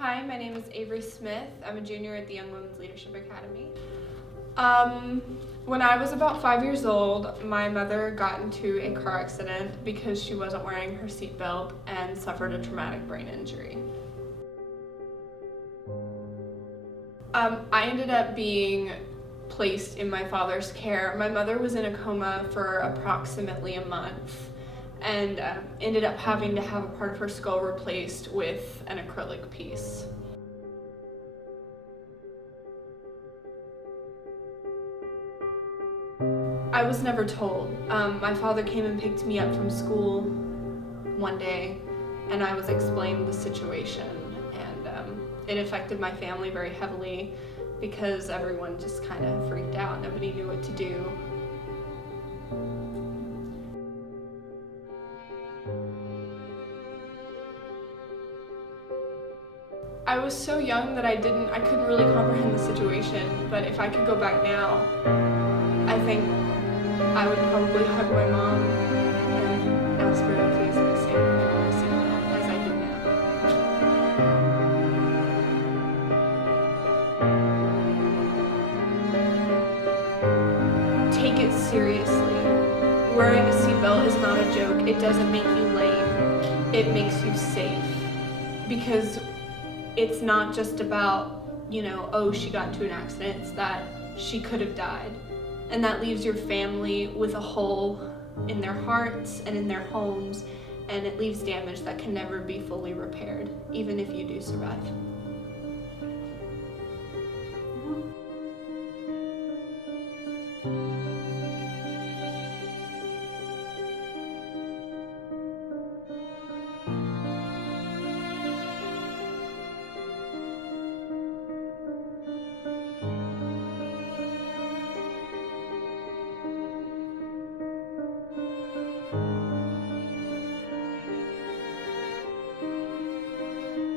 Hi, my name is Avery Smith. I'm a junior at the Young Women's Leadership Academy. When I was about 5 years old, my mother got into a car accident because she wasn't wearing her seatbelt and suffered a traumatic brain injury. I ended up being placed in my father's care. My mother was in a coma for approximately a month and ended up having to have a part of her skull replaced with an acrylic piece. I was never told. My father came and picked me up from school one day and I was explained the situation, and it affected my family very heavily because everyone just kind of freaked out. Nobody knew what to do. I was so young that I couldn't really comprehend the situation, but if I could go back now, I think I would probably hug my mom and ask her to please be safe and wear a seatbelt as I do now. Take it seriously. Wearing a seatbelt is not a joke. It doesn't make you lame. It makes you safe. Because it's not just about, oh, she got into an accident. It's that she could have died. And that leaves your family with a hole in their hearts and in their homes, and it leaves damage that can never be fully repaired, even if you do survive.